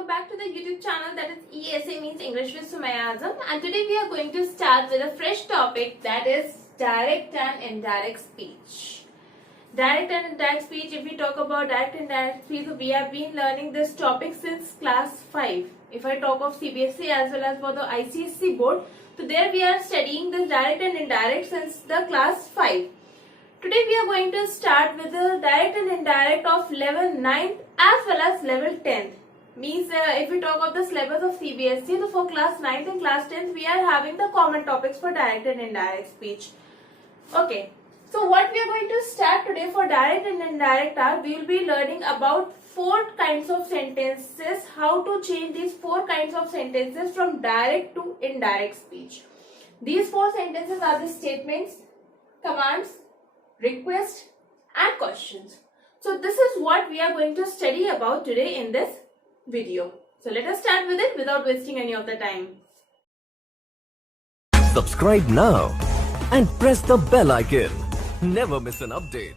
welcome back to the YouTube channel that is ESA means English with Sumaya Azam, and today we are going to start with a fresh topic that is direct and indirect speech. Direct and indirect speech, if we talk about direct and indirect speech, so we have been learning this topic since class 5. If I talk of CBSE as well as for the ICSE board, so there we are studying this direct and indirect since the class 5. Today we are going to start with the direct and indirect of level 9th as well as level 10th. Means if we talk of the syllabus of CBSE, so for class 9th and class 10th we are having the common topics for direct and indirect speech. Okay, so what we are going to start today for direct and indirect are, we will be learning about 4 kinds of sentences, how to change these 4 kinds of sentences from direct to indirect speech. These 4 sentences are the statements, commands, request and questions. So this is what we are going to study about today in this video. So let us start with it without wasting any of the time. Subscribe now and press the bell icon. Never miss an update.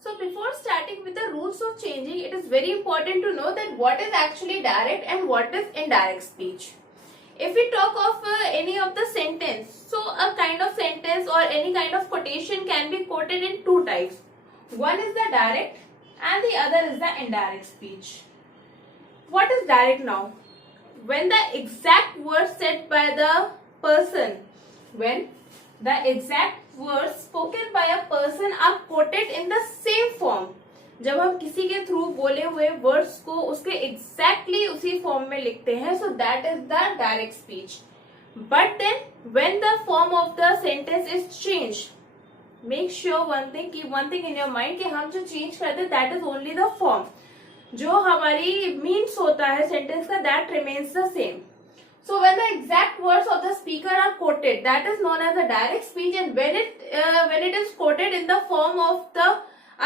So before starting with the rules of changing, it is very important to know that what is actually direct and what is indirect speech. If we talk of any of the sentence, so a kind of sentence or any kind of quotation can be quoted in 2 types. One is the direct and the other is the indirect speech. What is direct now? When the exact words said by the person, when the exact words spoken by a person are quoted in the same form. जब हम किसी के through बोले हुए words को उसके exactly उसी form में लिखते हैं, so that is the direct speech. But then when the form of the sentence is change, make sure one thing in your mind कि हम जो चेंज करते हैं that is only the form. जो हमारी मीन्स होता है सेंटेंस का, that remains the same. So when the exact words of the speaker are quoted, that is known as a direct speech, and when it is quoted in the form of the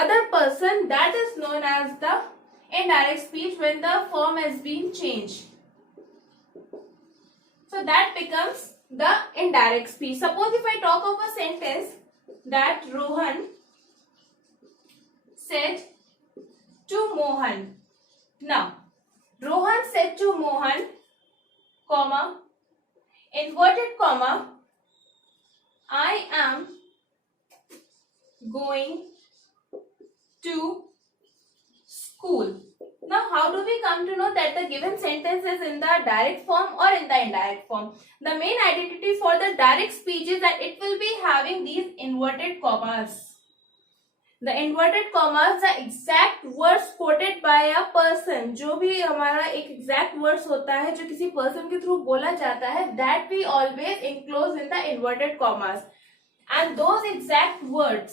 other person, that is known as the indirect speech when the form has been changed. So that becomes the indirect speech. Suppose if I talk of a sentence that Rohan said to Mohan. Now, Rohan said to Mohan, comma, inverted comma, I am going to school. Now, how do we come to know that the given sentence is in the direct form or in the indirect form? The main identity for the direct speech is that it will be having these inverted commas. The inverted commas, the exact words quoted by a person, जो भी हमारा एक exact words होता है जो किसी person के through बोला जाता है, that we always enclose in the inverted commas. And those exact words,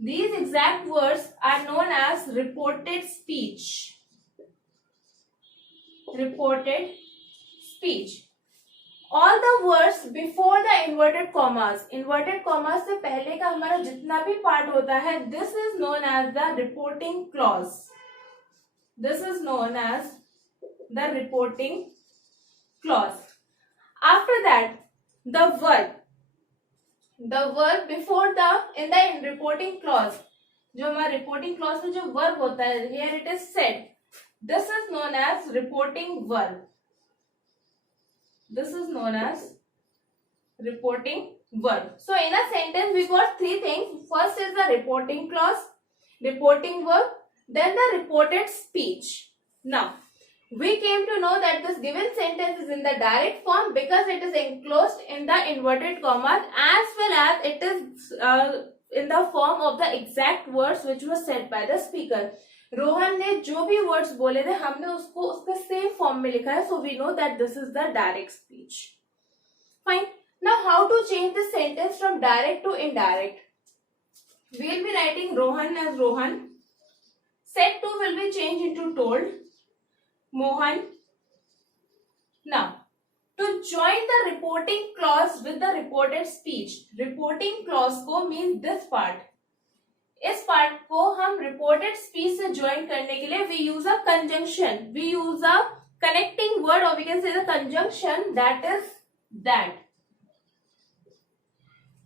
these exact words are known as reported speech. Reported speech. All the words before the inverted commas से पहले का हमारा जितना भी पार्ट होता है, this is known as the reporting clause. This is known as the reporting clause. After that, the verb before in the reporting clause, जो हमारा reporting clause में जो verb होता है, here it is said. This is known as reporting verb. This is known as reporting verb. So in a sentence we got 3 things. First is the reporting clause, reporting verb, then the reported speech. Now we came to know that this given sentence is in the direct form because it is enclosed in the inverted commas as well as it is in the form of the exact words which were said by the speaker. Rohan ने जो भी words बोले थे हमने उसको उसके same form में लिखा है, so we know that this is the direct speech. Fine. Now how to change this sentence from direct to indirect? We will be writing Rohan as Rohan. Said to will be change into told. Mohan. Now to join the reporting clause with the reported speech, reporting clause को means this part, इस part को हम reported speech से join करने के लिए we use a conjunction, we use a connecting word और we can say the conjunction that is that.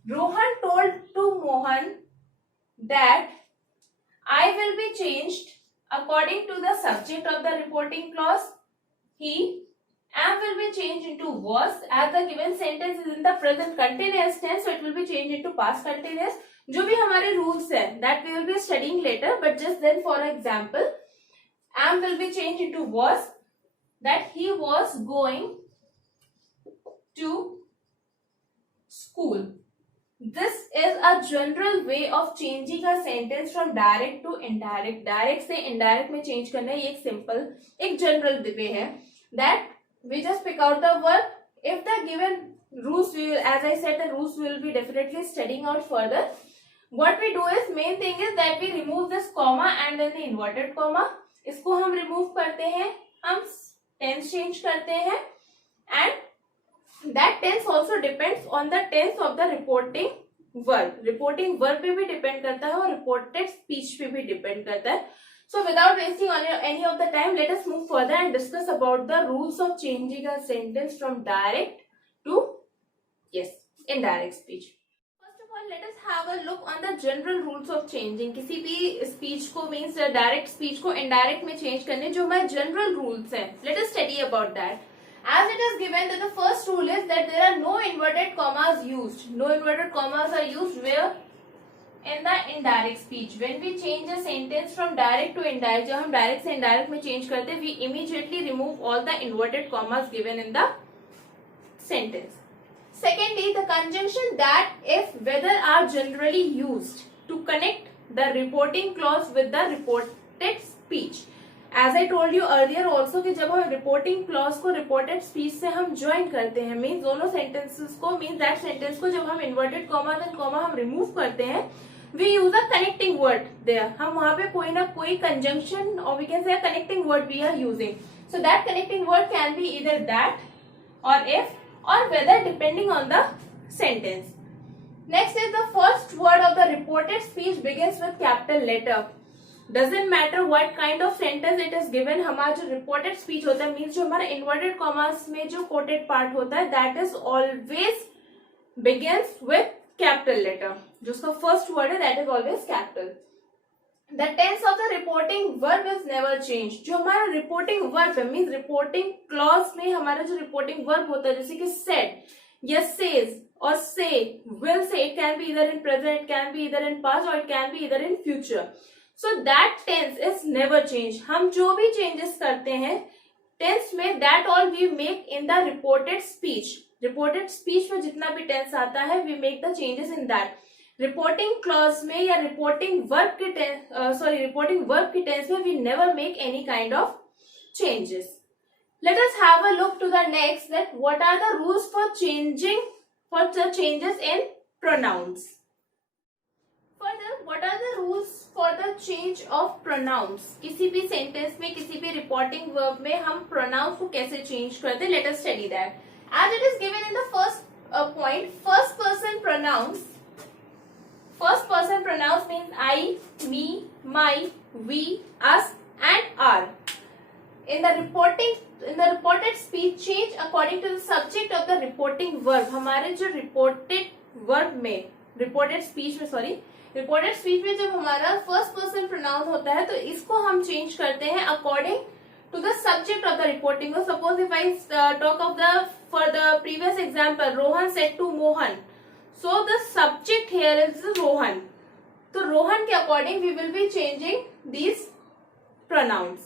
Rohan told to Mohan that I will be changed according to the subject of the reporting clause. He am will be changed into was, as the given sentence is in the present continuous tense, so it will be changed into past continuous. जो भी हमारे rules है that we will be studying later, but just then for example, am will be changed into was, that he was going to school. This is a general way of changing a sentence from direct to indirect. Direct से indirect में change करना ये एक simple, एक general way है. That we just pick out the verb. If the given rules, we will, as I said, the rules we will be definitely studying out further. What we do is, main thing is that we remove this comma and then the inverted comma. इसको हम remove करते हैं, हम tense change करते हैं, and that tense also depends on the tense of the reporting verb. Reporting verb पे भी depend करता है और reported speech पे भी depend करता है. So without wasting any of the time, let us move further and discuss about the rules of changing a sentence from direct to indirect speech. First of all, let us have a look on the general rules of changing. किसी भी speech को means direct speech को indirect में change करने जो हमारे general rules हैं. Let us study about that. As it is given that the first rule is that there are no inverted commas used. No inverted commas are used where? In the indirect speech. When we change a sentence from direct to indirect, जब हम direct से indirect में change करते हैं, we immediately remove all the inverted commas given in the sentence. Secondly, the conjunction that, if, whether are generally used to connect the reporting clause with the reported speech. As I told you earlier also कि जब हम reporting clause को reported speech से हम join करते हैं, means दोनों sentences को, means that sentence को जब हम inverted comma then comma हम remove करते हैं, we use a connecting word there. हम वहाँ पे कोई ना कोई conjunction or we can say a connecting word we are using. So that connecting word can be either that or if or whether depending on the sentence. Next is the first word of the reported speech begins with capital letter. Doesn't matter what kind of sentence it is given, हमारा जो reported speech होता है, means जो हमारा inverted commas में जो quoted part होता है, that is always begins with capital letter. जो उसका first word है, that is always capital. The tense of the reporting verb is never changed. जो हमारा reporting verb है, means reporting clause में हमारा जो reporting verb होता है, जैसे कि said, yes, says, or say, will say, it can be either in present, it can be either in past, or it can be either in future. So that tense is never changed. हम जो भी changes करते हैं tense में, that all we make in the reported speech. Reported speech में जितना भी tense आता है, we make the changes in that. Reporting clause में या reporting verb के tense में we never make any kind of changes. Let us have a look to the next, that what are the rules for the changes in pronouns. Further, what are the rules for the change of pronouns? किसी भी sentence में, किसी भी reporting verb में हम pronouns को कैसे change करते हैं? Let us study that. As it is given in the first point, first person pronouns. First person pronouns means I, me, my, we, us, and our. In the reported speech, change according to the subject of the reporting verb. हमारे जो reported verb में, reported speech में जब हमारा first person pronoun होता है, तो इसको हम change करते हैं according to the subject of the reporting verb. Suppose if I talk of for the previous example, Rohan said to Mohan. So the subject here is Rohan. So Rohan के according we will be changing these pronouns.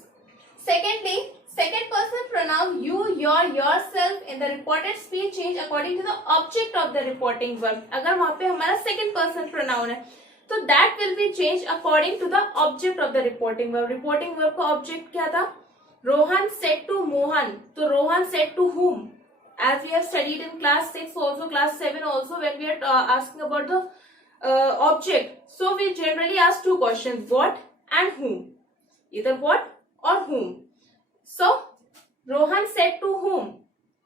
Secondly, second person pronoun you, your, yourself in the reported speech change according to the object of the reporting verb. अगर वहाँ पे हमारा second person pronoun है, तो that will be changed according to the object of the reporting verb. Reporting verb का object क्या था? Rohan said to Mohan. तो Rohan said to whom? As we have studied in class 6 also, class 7 also, when we are asking about the object. So we generally ask two questions, what and whom. Either what or whom. So Rohan said to whom?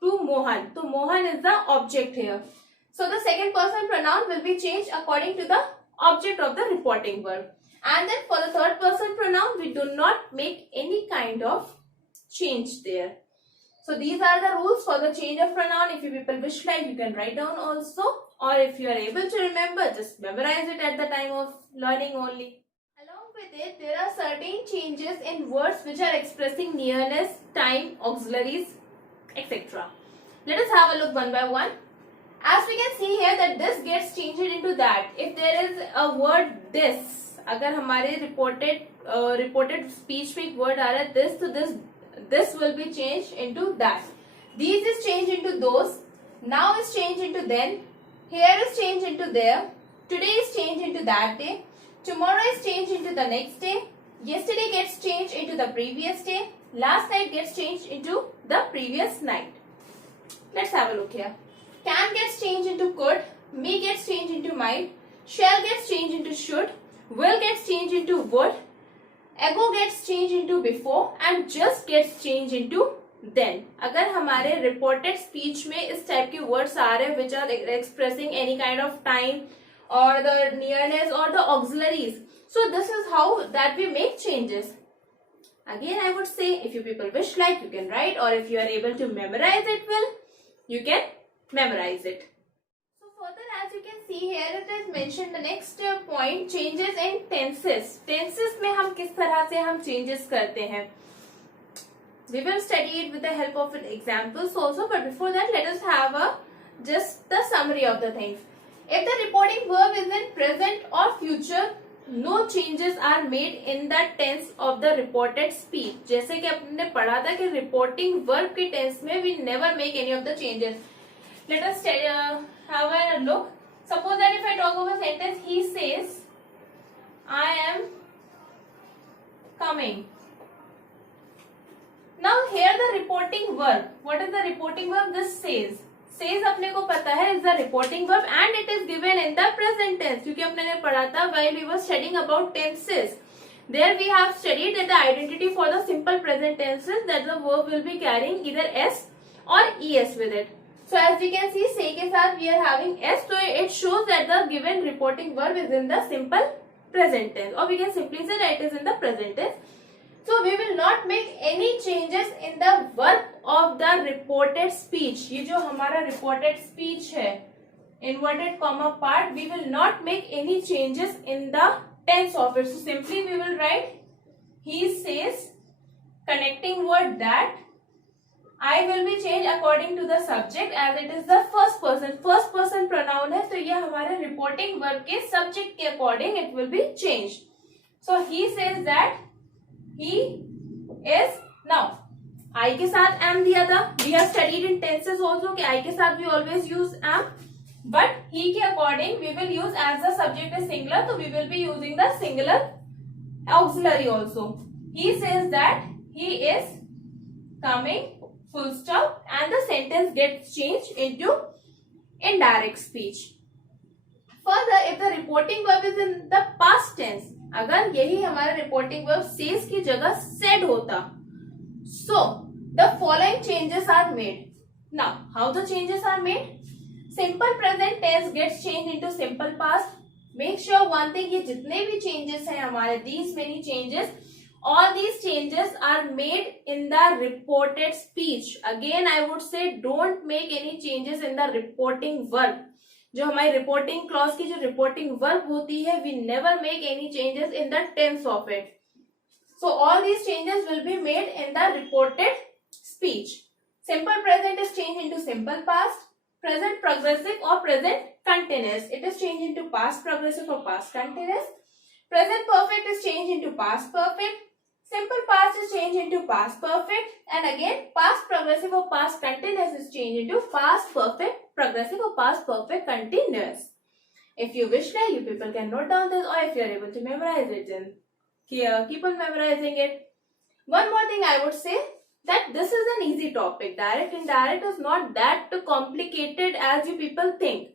To Mohan. So Mohan is the object here. So the second person pronoun will be changed according to the object of the reporting verb. And then for the third person pronoun, we do not make any kind of change there. So these are the rules for the change of pronoun. If you people wish like, you can write down also. Or if you are able to remember, just memorize it at the time of learning only. Along with it, there are certain changes in words which are expressing nearness, time, auxiliaries, etc. Let us have a look one by one. As we can see here that this gets changed into that. If there is a word this, अगर हमारे reported speech में एक word आ रहा है this, तो this will be changed into that. These is changed into those. Now is changed into then. Here is changed into there. Today is changed into that day. Tomorrow is changed into the next day. Yesterday gets changed into the previous day. Last night gets changed into the previous night. Let's have a look here. Can gets changed into could. May gets changed into might. Shall gets changed into should. Will gets changed into would. Ago gets changed into before. And just gets changed into then. अगर हमारे reported speech में इस type के words आ रहे हैं which are expressing any kind of time or the nearness or the auxiliaries. So this is how that we make changes. Again, I would say if you people wish like you can write, or if you are able to memorize it well, you can memorize it. So further, as you can see here, it is mentioned the next point, changes in tenses. Tenses में हम किस तरह से हम changes करते हैं. We will study it with the help of examples also, but before that, let us have just the summary of the things. If the reporting verb is in present or future, no changes are made in the tense of the reported speech. जैसे कि आपने पढ़ा था कि reporting verb के tense में we never make any of the changes. Let us have a look. Suppose that if I talk of a sentence, he says, I am coming. Now here the reporting verb. What is the reporting verb? This says. Says अपने को पता है is the reporting verb and it is given in the present tense. क्योंकि अपने ने पढ़ा था while we were studying about tenses. There we have studied that the identity for the simple present tenses that the verb will be carrying either s or es with it. So as we can see, say के साथ we are having s, so it shows that the given reporting verb is in the simple present tense, or we can simply say that it is in the present tense. So we will not make any changes in the verb of the reported speech. ये जो हमारा reported speech है, inverted comma part, we will not make any changes in the tense of it. So simply we will write, he says, connecting word that, I will be changed according to the subject as it is the first person. First person pronoun है, तो ये हमारे reporting verb के subject के according it will be changed. So he says that he is, now I के साथ am दिया था. We have studied in tenses also कि I के साथ we always use am, but he के according we will use as the subject is singular, so we will be using the singular auxiliary also. He says that he is coming, full stop, and the sentence gets changed into indirect speech. Further, if the reporting verb is in the past tense, अगर यही हमारा reporting verb says की जगह said होता, so the following changes are made. Now, how the changes are made? Simple present tense gets changed into simple past. Make sure one thing, ये जितने भी changes हैं हमारे, these many changes, all these changes are made in the reported speech. Again, I would say don't make any changes in the reporting verb. जो हमारी reporting clause की जो reporting verb होती है, we never make any changes in the tense of it. So all these changes will be made in the reported speech. Simple present is changed into simple past. Present progressive or present continuous, it is changed into past progressive or past continuous. Present perfect is changed into past perfect. Simple past is changed into past perfect, and again past progressive or past continuous is changed into past perfect progressive or past perfect continuous. If you wish, like, you people can note down this, or if you are able to memorize it, then keep on memorizing it. One more thing I would say, that this is an easy topic. Direct indirect is not that complicated as you people think.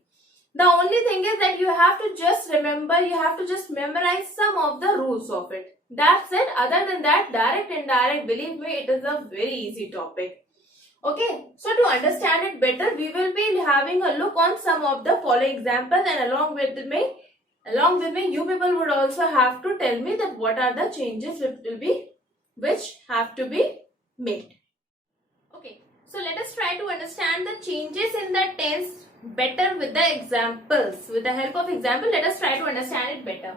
The only thing is that you have to just remember, you have to just memorize some of the rules of it. That's it. Other than that, direct indirect, believe me, it is a very easy topic. Okay, so to understand it better, we will be having a look on some of the following examples, and along with me, you people would also have to tell me that what are the changes which have to be made. Okay, so let us try to understand the changes in the tense better with the examples. With the help of example, let us try to understand it better.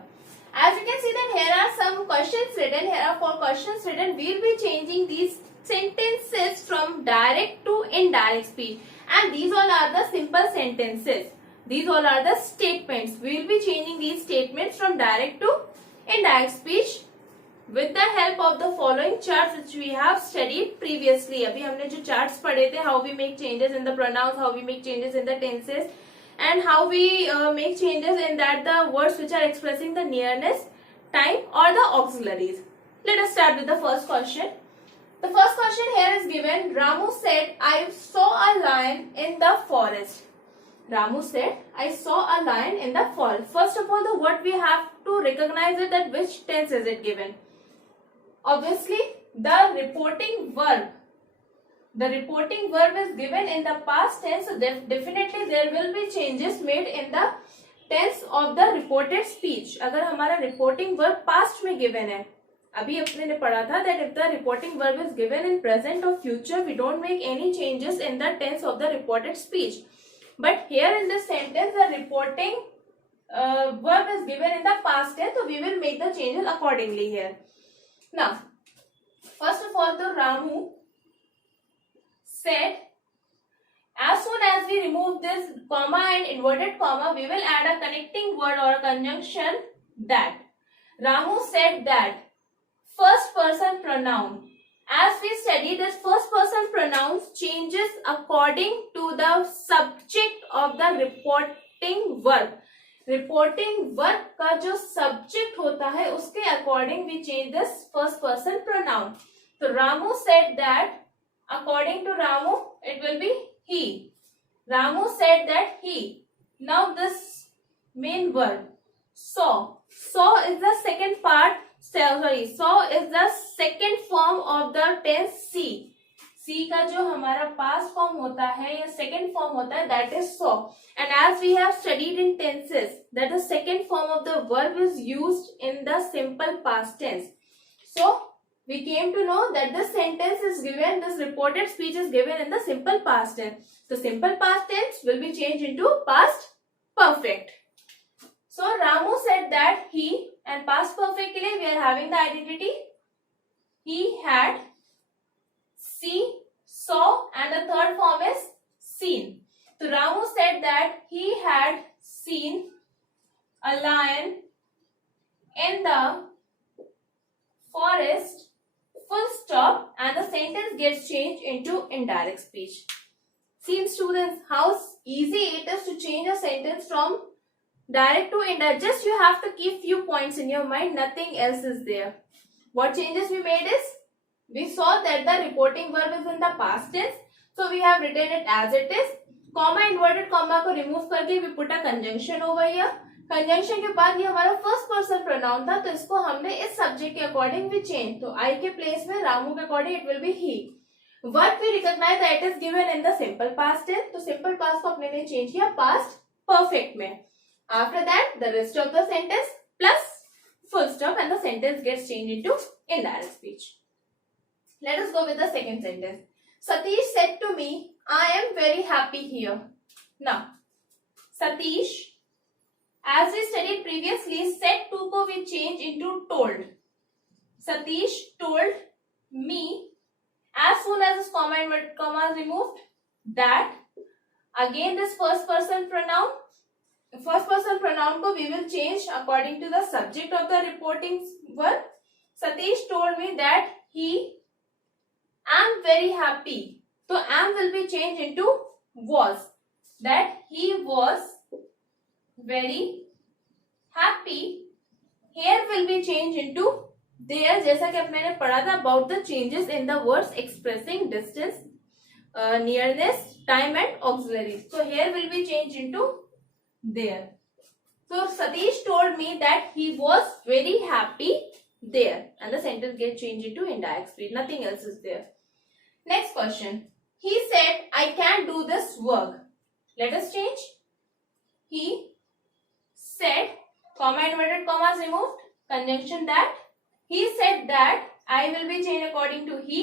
As you can see that here are some questions written. Here are 4 questions written. We will be changing these sentences from direct to indirect speech. And these all are the simple sentences. These all are the statements. We will be changing these statements from direct to indirect speech with the help of the following charts which we have studied previously. अभी हमने जो charts पढ़े थे, how we make changes in the pronouns, how we make changes in the tenses, and how we make changes in that the words which are expressing the nearness, time, or the auxiliaries. Let us start with the first question. The first question here is given. Ramu said, I saw a lion in the forest. Ramu said, I saw a lion in the forest. First of all, the word we have to recognize it that which tense is it given. Obviously, the reporting verb. The reporting verb is given in the past tense, so definitely there will be changes made in the tense of the reported speech. अगर हमारा reporting verb past में given है, अभी अपने ने पढ़ा था that if the reporting verb is given in present or future, we don't make any changes in the tense of the reported speech. But here in this sentence, the reporting verb is given in the past tense, so we will make the changes accordingly here. Now, first of all, the Ramu said, as soon as we remove this comma and inverted comma, we will add a connecting word or a conjunction that. Ramu said that. First person pronoun. As we study, this first person pronouns changes according to the subject of the reporting verb. Reporting verb का जो subject होता है उसके according we change this first person pronoun. So Ramu said that. According to Ramu, it will be he. Ramu said that he. Now this main verb saw. Saw is the second part. Sorry, saw is the second form of the tense see. See का जो हमारा past form होता है या second form होता है, that is saw. And as we have studied in tenses, that the second form of the verb is used in the simple past tense. So we came to know that this sentence is given, this reported speech is given in the simple past tense. The simple past tense will be changed into past perfect. So Ramu said that he, and past perfect ke liye we are having the identity he had, see, saw, and the third form is seen. So Ramu said that he had seen a lion in the forest, full stop, and the sentence gets changed into indirect speech. See students how easy it is to change a sentence from direct to indirect. Just you have to keep few points in your mind, nothing else is there. What changes we made is, we saw that the reporting verb is in the past tense, so we have written it as it is. Comma inverted comma को remove करके we put a conjunction over here. Conjunction के बाद ये हमारा first person pronoun था, तो इसको हमने इस सब्जेक्ट के अकॉर्डिंग भी चेंज, तो आई के प्लेस में रामू के according it will be he. Verb we recognise that is given in the simple past tense, तो सिंपल पास्ट को अपने ने चेंज किया पास्ट परफेक्ट में. After that the rest of the sentence plus full stop and the sentence gets change into indirect speech. Let us go with the second sentence. Satish said to me, I am very happy here. Now Satish, as we studied previously, said to को we change into told. Satish told me, as soon as this comma inverted comma is removed, that again this first person pronoun को we will change according to the subject of the reporting verb. Satish told me that he am very happy. So am will be changed into was. That he was very happy. Here will be changed into there, जैसा कि अपने ने पढ़ा था about the changes in the words expressing distance, nearness, time and auxiliaries. So here will be changed into there. So Satish told me that he was very happy there, and the sentence gets changed into indirect speech. Nothing else is there. Next question. He said, I can't do this work. Let us change. He said, comma inverted comma is removed, conjunction that. He said that, I will be changed according to he.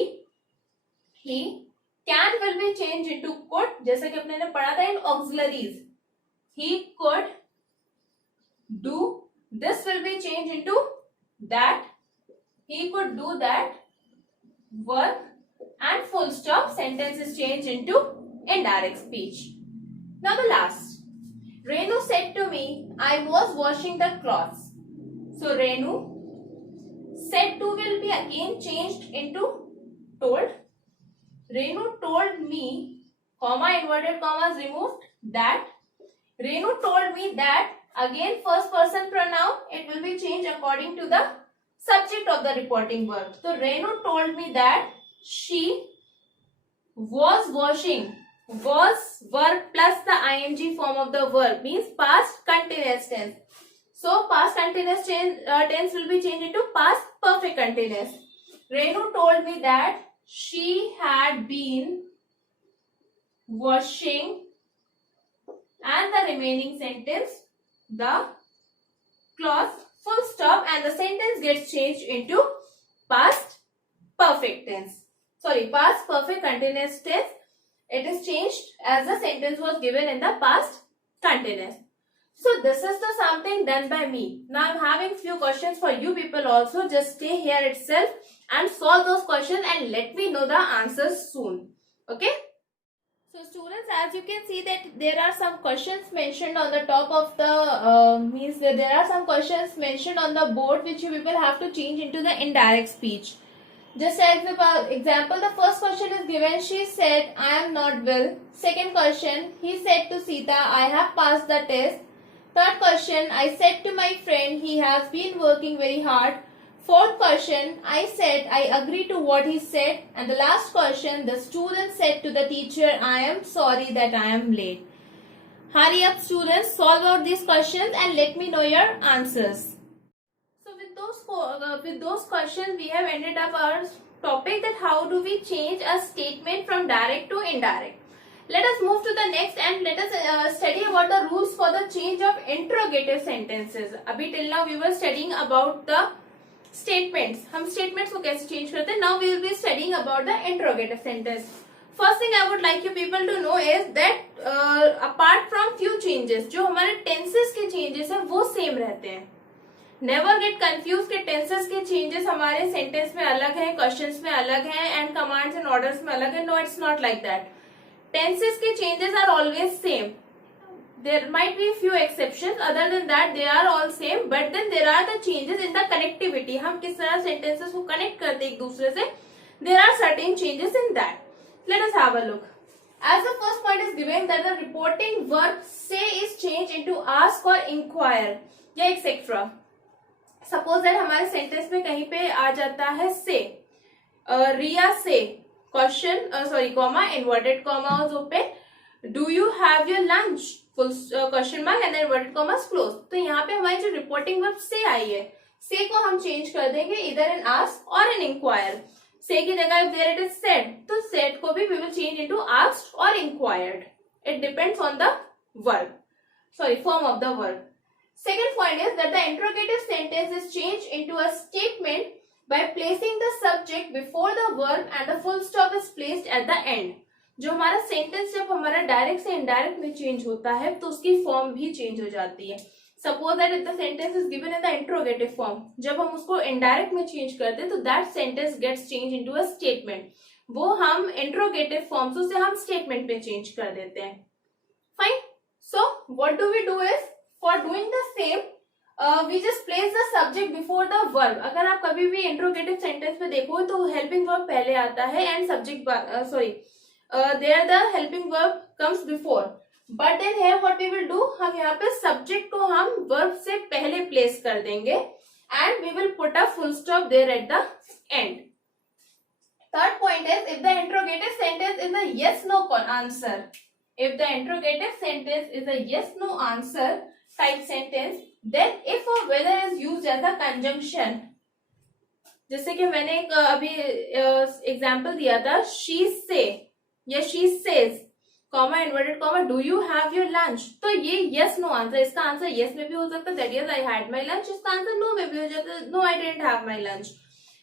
He. Can will be changed into could, जैसा कि अपने ने पढ़ा था in auxiliaries. He could do this will be changed into that, he could do that work, and full stop, sentence is changed into indirect speech. Now the last, Renu said to me, I was washing the clothes. So Renu said to will be again changed into told. Renu told me, comma, inverted commas removed, that. Renu told me that, again first person pronoun, it will be changed according to the subject of the reporting verb. So Renu told me that she was washing. Was verb plus the ing form of the verb means past continuous tense. So past continuous tense will be changed into past perfect continuous. Renu told me that she had been washing, and the remaining sentence, the clause, full stop, and the sentence gets changed into past perfect tense. Sorry, past perfect continuous tense. It is changed as the sentence was given in the past continuous. So this is the something done by me. Now I am having few questions for you people also. Just stay here itself and solve those questions and let me know the answers soon. Okay? So students, as you can see that there are some questions mentioned on the top of the there are some questions mentioned on the board which you people have to change into the indirect speech. Just as example, the first question is given. She said, I am not well. Second question, he said to Sita, I have passed the test. Third question, I said to my friend, he has been working very hard. Fourth question, I said, I agree to what he said. And the last question, the student said to the teacher, I am sorry that I am late. Hurry up students, solve out these questions and let me know your answers. So with those questions, we have ended up our topic that how do we change a statement from direct to indirect. Let us move to the next and let us study about the rules for the change of interrogative sentences. अभी till now we were studying about the statements. हम statements को कैसे change करते हैं. Now we will be studying about the interrogative sentence. First thing I would like you people to know is that apart from few changes, जो हमारे tenses के changes हैं वो same रहते हैं. नेवर गेट कंफ्यूज के टेंसेस के changes हमारे सेंटेंस में अलग है, क्वेश्चंस में अलग है एंड कमांड्स एंड ऑर्डर्स में अलग है. No, it's not like that. Tenses के changes are always same. There might be few exceptions, other than that they are all same, but then there are the changes in the connectivity. हम किस तरह sentences को connect करते हैं एक दूसरे से, there are certain changes in that. Let us have a look. As the first point is given that the reporting verb say is changed into ask or inquire या एक्सेट्रा. सपोज दैट हमारे sentence में कहीं पे आ जाता है से, रिया से, question sorry comma, inverted commas open, do you have your lunch, full question mark and inverted commas close. तो यहाँ पे हमारी जो रिपोर्टिंग वर्ब से आई है, से को हम चेंज कर देंगे इधर इन आस्क और इन इंक्वायर. से की जगह if there it is said, तो सेड को भी we will change into asked और inquired. It depends on the verb, sorry form of the verb. Second point is that the interrogative sentence is changed into a statement by placing the subject before the verb and the full stop is placed at the end. जो हमारा sentence जब हमारा direct से indirect में change होता है तो उसकी फॉर्म भी चेंज हो जाती है. Suppose that if the sentence is given in the interrogative form, जब हम उसको इनडायरेक्ट में चेंज करते हैं तो that sentence gets change into a statement. वो हम इंट्रोगेटिव फॉर्म से उसे हम स्टेटमेंट में चेंज कर देते हैं. Fine. So what do we do is, for doing the same, we just place the subject before the verb. अगर आप कभी भी interrogative sentence में देखो तो helping verb पहले आता है and subject there the helping verb comes before. But then here what we will do, हम यहाँ पे subject को हम verb से पहले place कर देंगे and we will put a full stop there at the end. Third point is if the interrogative sentence is a yes no answer. If the interrogative sentence is a yes no answer type sentence, then if or whether is used as a conjunction. जैसे कि मैंने एक अभी example दिया था, she say या she says, comma inverted comma, do you have your lunch. तो ये yes no आंसर, इसका आंसर yes में भी हो सकता है, that yes I had my lunch. इसका आंसर no में भी हो जाता है, no I didn't have my lunch.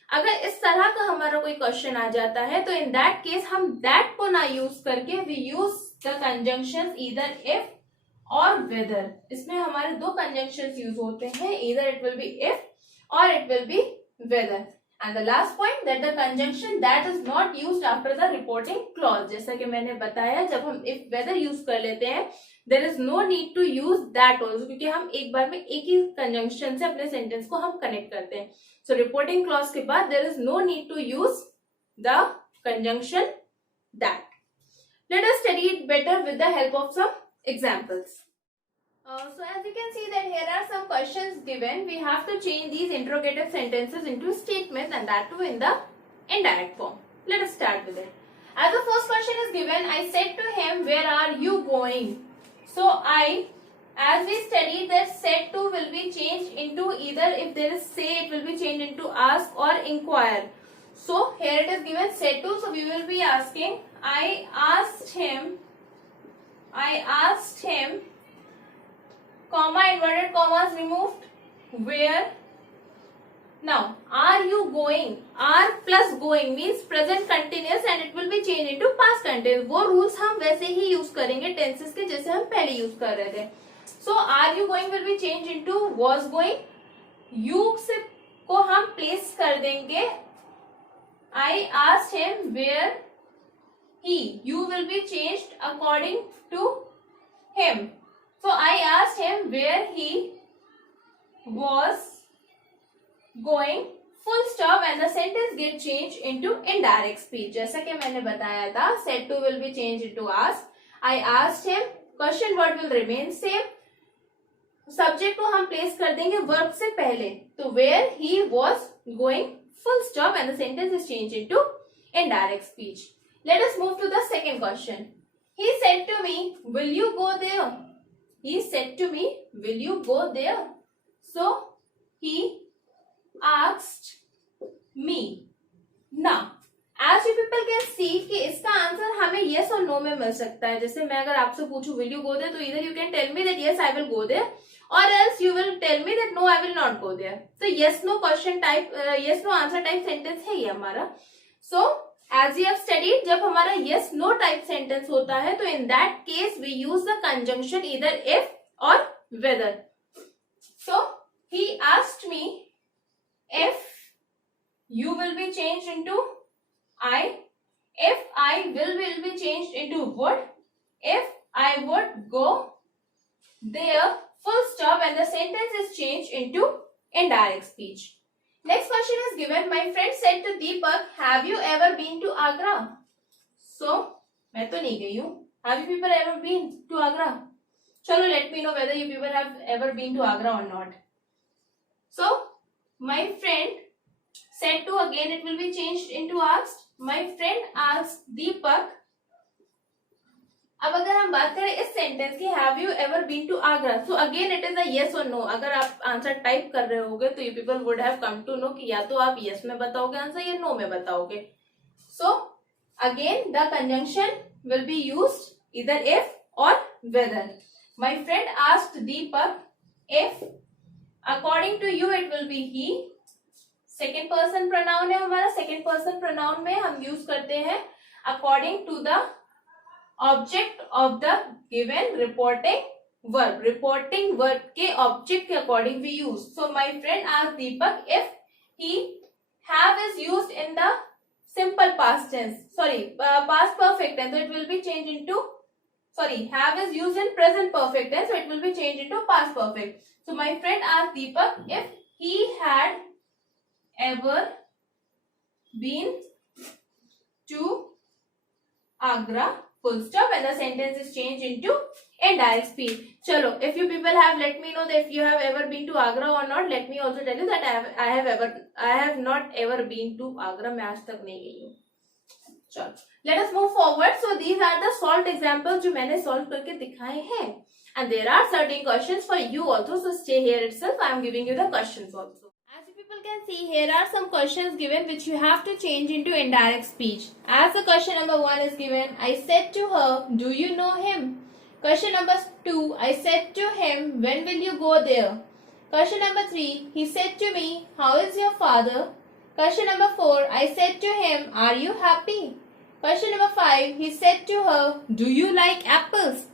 अगर इस तरह का हमारा कोई क्वेश्चन आ जाता है तो इन दैट केस हम दैट को ना यूज करके we use the conjunction either if और वेदर, इसमें हमारे दो कंजंक्शंस यूज होते हैं, either it will be if or it will be whether. And the last point, that the conjunction that is not used after the reporting clause. जैसा कि मैंने बताया, जब हम if whether यूज कर लेते हैं, there is no need to use that also, क्योंकि हम एक बार में एक ही कंजंक्शन से अपने सेंटेंस को हम कनेक्ट करते हैं. So reporting clause के बाद there is no need to use the conjunction that. Let us study it better with the help of some examples. So as you can see that here are some questions given. We have to change these interrogative sentences into statements, and that too in the indirect form. Let us start with it. As the first question is given, I said to him, where are you going? So as we studied that said to will be changed into either, if there is say, it will be changed into ask or inquire. So here it is given said to, so we will be asking, I asked him, comma, inverted commas removed, where. Now, are you going? Are plus going means present continuous and it will be changed into past continuous. वो rules हम वैसे ही use करेंगे tenses के जैसे हम पहले use कर रहे थे. So, are you going will be changed into was going. You से को हम place कर देंगे. I asked him where he. You will be changed according to him. So I asked him where he was going, full stop, and the sentence get changed into indirect speech. जैसा कि मैंने बताया था, said to will be changed into ask. I asked him, question word will remain same. Subject को हम place कर देंगे verb से पहले. तो where he was going, full stop, and the sentence is changed into indirect speech. Let us move to the second question. He said to me, will you go there? He said to me, will you go there? So, he asked me. Now, as you people can see कि इसका answer हमें yes और no में मिल सकता है. जैसे मैं अगर आपसे पूछूं will you go there, तो either you can tell me that yes I will go there, or else you will tell me that no I will not go there. So yes no question type, yes no answer type sentence है ये हमारा. So as you have studied, जब हमारा yes no type sentence होता है, तो in that case we use the conjunction either if or whether. So he asked me if you will be changed into I, if I will be changed into would, if I would go there, full stop, and the sentence is changed into indirect speech. Next question is given. My friend said to Deepak, have you ever been to Agra? So, मैं तो नहीं गई हूँ. Have you people ever been to Agra? चलो, let me know whether you people have ever been to Agra or not. So, my friend said to, again it will be changed into asked. My friend asked Deepak. अब अगर हम बात करें इस sentence की, have you ever been to Agra, so again it is a yes और no. अगर आप आंसर टाइप कर रहे होगे तो you people would have come to know कि या तो आप येस में बताओगे आंसर या नो में बताओगे. So again the conjunction will be used either if और whether. My friend asked Deepak if, according to you it will be he. Second person pronoun है हमारा. सेकेंड पर्सन प्रोनाउन में हम यूज करते हैं according to the object of the given reporting verb. Reporting verb के object के according we use. So my friend asked Deepak if he have is used in the simple past tense, sorry past perfect tense, so it will be changed into, sorry, have is used in present perfect tense, so it will be changed into past perfect. So my friend asked Deepak if he had ever been to Agra, full stop, and the sentence is changed into indirect speech. Chalo, if you people have, let me know that if you have ever been to Agra or not. Let me also tell you that I have not ever been to Agra. मैं आज तक नहीं गई हूँ. चलो, let us move forward. So these are the solved examples जो मैंने solve करके दिखाए हैं, and there are certain questions for you also. So stay here itself. I am giving you the questions also. As you people can see, here are some questions given which you have to change into indirect speech. As the question number 1 is given, I said to her, do you know him? Question number 2, I said to him, when will you go there? Question number 3, he said to me, how is your father? Question number 4, I said to him, are you happy? Question number 5, he said to her, do you like apples?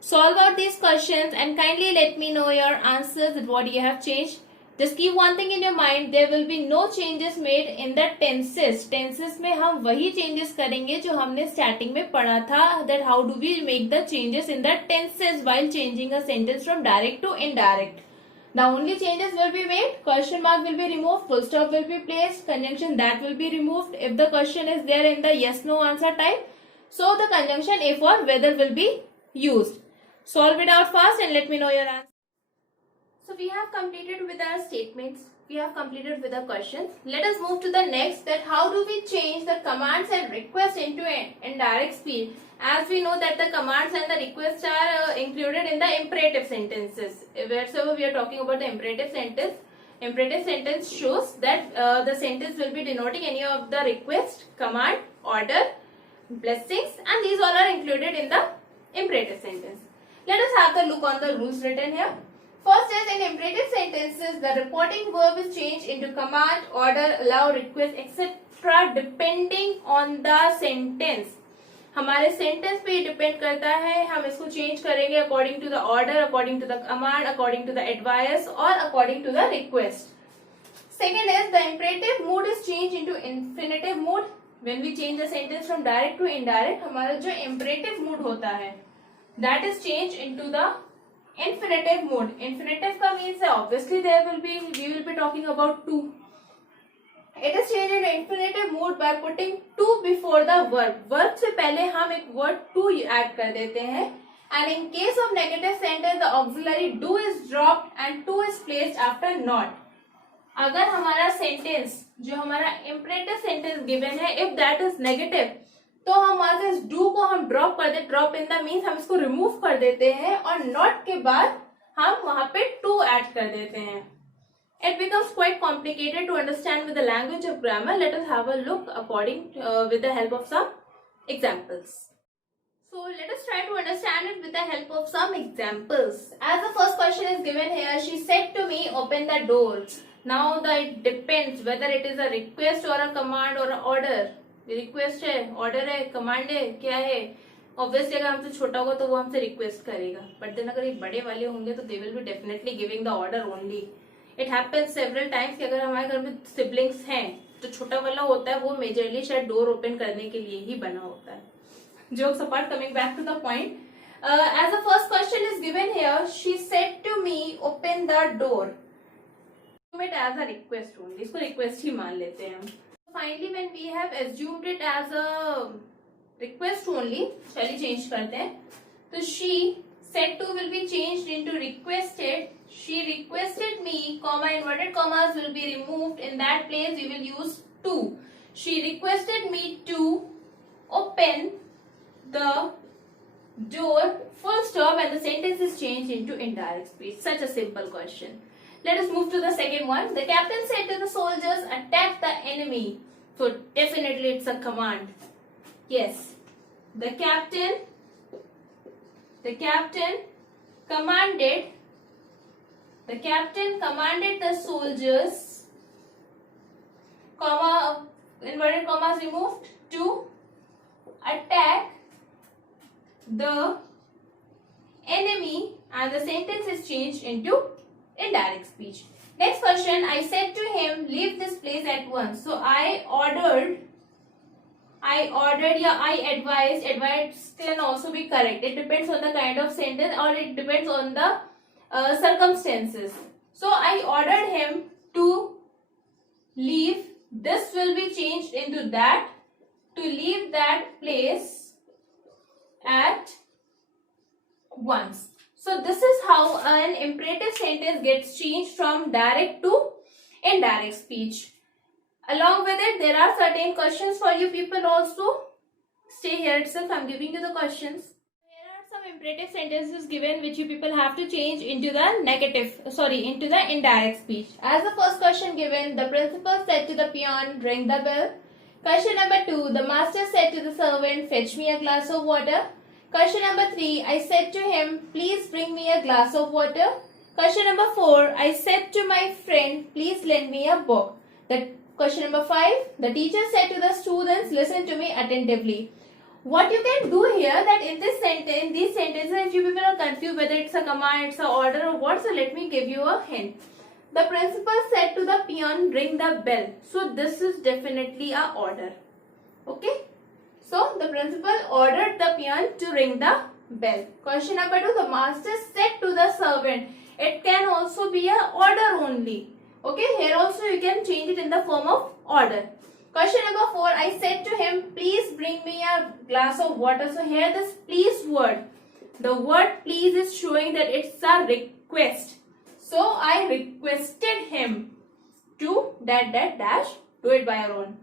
solve out these questions and kindly let me know your answers and what you have changed. Just keep one thing in your mind, there will be no changes made in the tenses. Tenses में हम वही changes करेंगे जो हमने starting में पढ़ा था, that how do we make the changes in the tenses while changing a sentence from direct to indirect. The only changes will be made, question mark will be removed, full stop will be placed, conjunction that will be removed if the question is there in the yes no answer type. So the conjunction if or whether will be used. Solve it out fast and let me know your answer. So we have completed with our statements, we have completed with the questions. Let us move to the next, that how do we change the commands and requests into indirect speech. As we know that the commands and the requests are included in the imperative sentences. Wheresoever we are talking about the imperative sentence shows that the sentence will be denoting any of the request, command, order, blessings, and these all are included in the imperative sentence. Let us have the look on the rules written here. First is, in imperative sentences, the reporting verb is changed into command, order, allow, request, etc. depending on the sentence. हमारे sentence पे depend करता है, हम इसको change करेंगे according to the order, according to the command, according to the advice और according to the request. Second is, the imperative mood is changed into infinitive mood. When we change the sentence from direct to indirect, हमारा जो imperative mood होता है, that is changed into the infinitive mood. Infinitive का means है obviously we will be talking about to. It is changed into infinitive mood by putting to before the verb. Verb से पहले हम एक word to add कर देते हैं. And in case of negative sentence, the auxiliary do is dropped and to is placed after not. अगर हमारा sentence जो हमारा imperative sentence given है, if that is negative, तो हम वहां से इस do को हम ड्रॉप कर दे. ड्रॉप इन द मीन्स हम इसको रिमूव कर देते हैं और नॉट के बाद हम वहां पे to ऐड कर देते हैं. It becomes quite complicated to understand with the language of grammar. Let us have a look according with the help of some examples. So let us try to understand it with the help of some examples. As the first question is given here, she said to me, open the door. Now it depends whether it is a request or a command or an order. Request है, order है, command है, क्या है. Obviously अगर हमसे छोटा होगा तो वो हमसे रिक्वेस्ट करेगा, बट देन अगर ये बड़े वाले होंगे तो they will be definitely giving the order only. It happens several times कि अगर हमारे घर में सिबलिंग्स हैं तो छोटा वाला होता है वो मेजरली शायद डोर ओपन करने के लिए ही बना होता है. Jokes apart, coming back to the point, as the first question is given here, she said to me open the door. It as a request only, इसको रिक्वेस्ट ही मान लेते हैं हम. Finally, when we have assumed it as a request only, चलिए change करते हैं. तो she said to will be changed into requested. She requested me, comma, inverted commas will be removed. In that place, we will use to. She requested me to open the door, full stop, and the sentence is changed into indirect speech. Such a simple question. Let us move to the second one. The captain said to the soldiers, attack the enemy. So definitely it's a command. Yes. The captain commanded the soldiers, comma, inverted commas removed, to attack the enemy, and the sentence is changed into indirect speech. Next question, I said to him, leave this place at once. So I ordered, yeah, I advised. Advised can also be correct. It depends on the kind of sentence or it depends on the circumstances. So I ordered him to leave. This will be changed into that, to leave that place at once. So this is how an imperative sentence gets changed from direct to indirect speech. Along with it, there are certain questions for you people also. Stay here itself, I'm giving you the questions. Here are some imperative sentences given which you people have to change into the into the indirect speech. As the first question given, the principal said to the peon, ring the bell. Question number 2, the master said to the servant, fetch me a glass of water. Question number 3, I said to him, please bring me a glass of water. Question number 4, I said to my friend, please lend me a book. Question number 5, the teacher said to the students, listen to me attentively. what you can do here, that in this sentence, in these sentences, if you people are confused whether it's a command, it's a order or what, so let me give you a hint. The principal said to the peon, ring the bell. So this is definitely a order. Okay. So the principal ordered the peon to ring the bell. Question number 2. The master said to the servant. It can also be a order only. Okay. Here also you can change it in the form of order. Question number 4. I said to him, please bring me a glass of water. So here this please word. The word please is showing that it's a request. So I requested him to dash, do it by your own.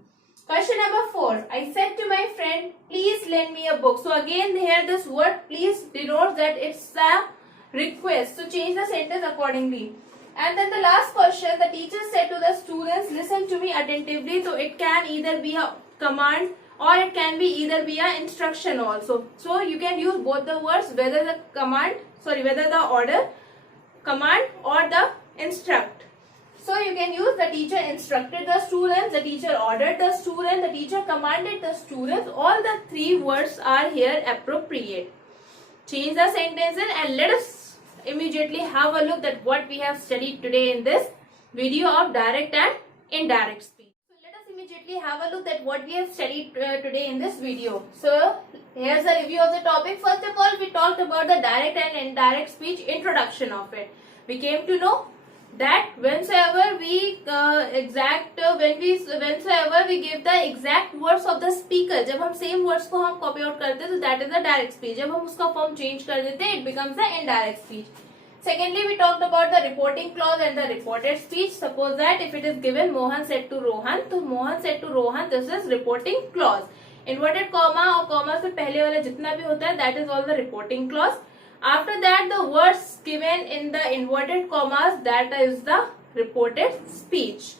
Question number 4. I said to my friend, please lend me a book. So again here this word please denotes that it's a request. So change the sentence accordingly. And then the last question, the teacher said to the students, listen to me attentively. So it can either be a command or it can be either be an instruction also. So you can use both the words, whether the order, command or the instruct. So you can use the teacher instructed the students, the teacher ordered the student, the teacher commanded the students. All the three words are here appropriate. Change the sentences and let us immediately have a look at what we have studied today in this video of direct and indirect speech. So let us immediately have a look at what we have studied today in this video. So here's a review of the topic. First of all, we talked about the direct and indirect speech, introduction of it. We came to know that whenever we give the exact words of the speaker, जब हम same words को हम copy out करते हैं, so that is the direct speech. जब हम उसका form change कर देते हैं, it becomes the indirect speech. Secondly, we talked about the reporting clause and the reported speech. Suppose that if it is given Mohan said to Rohan, तो Mohan said to Rohan, this is reporting clause. Inverted comma और comma से पहले वाला जितना भी होता है, that is all the reporting clause. After that, the words given in the inverted commas, that is the reported speech.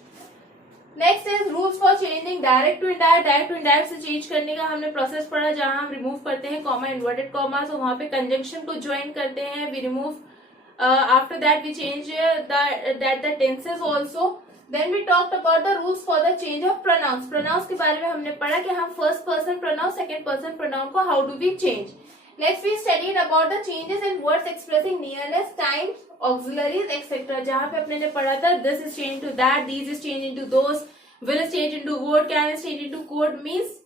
Next is rules for changing direct to indirect. Direct to indirect से change करने का हमने process पढ़ा, जहाँ हम remove करते हैं comma inverted commas, तो वहाँ पे conjunction को join करते हैं. We remove. After that, we change the tenses also. Then we talked about the rules for the change of pronouns. Pronouns के बारे में हमने पढ़ा कि हम first person pronoun, second person pronoun को how do we change. Next, we studied about the changes in words expressing nearness, times, auxiliaries, etc. जहाँ पे अपने ने पढ़ा था this is changed to that, these is changed into those, will is changed into would, can is changed into could, means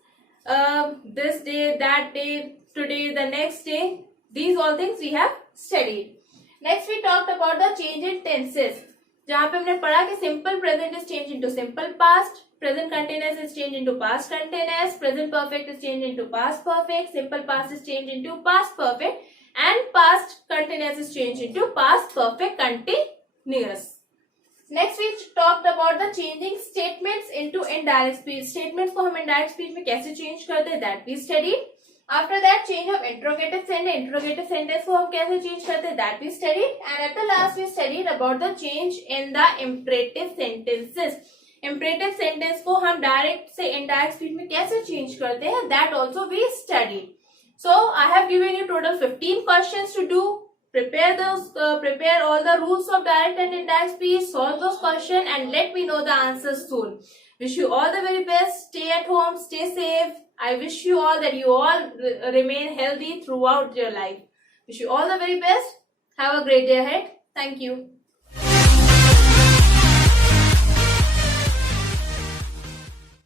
this day, that day, today, the next day. These all things we have studied. Next, we talked about the change in tenses. जहाँ पे हमने पढ़ा कि simple present is changed into simple past, present continuous is changed into past continuous, present perfect is changed into past perfect, simple past is changed into past perfect, and past continuous is changed into past perfect continuous. Next, we talked about the changing statements into indirect speech. Statements को हम indirect speech में कैसे change करते हैं, that we studied. After that, change of interrogative sentence को हम कैसे change करते हैं, that we studied. And at the last, we studied about the change in the imperative sentences. Imperative sentence को हम direct से indirect speech में कैसे change करते हैं, that also we studied. So I have given you total 15 questions to do. Prepare all the rules of direct and indirect speech, solve those questions, and let me know the answers soon. Wish you all the very best. Stay at home, stay safe. I wish you all that you all remain healthy throughout your life. Wish you all the very best. Have a great day ahead. Thank you.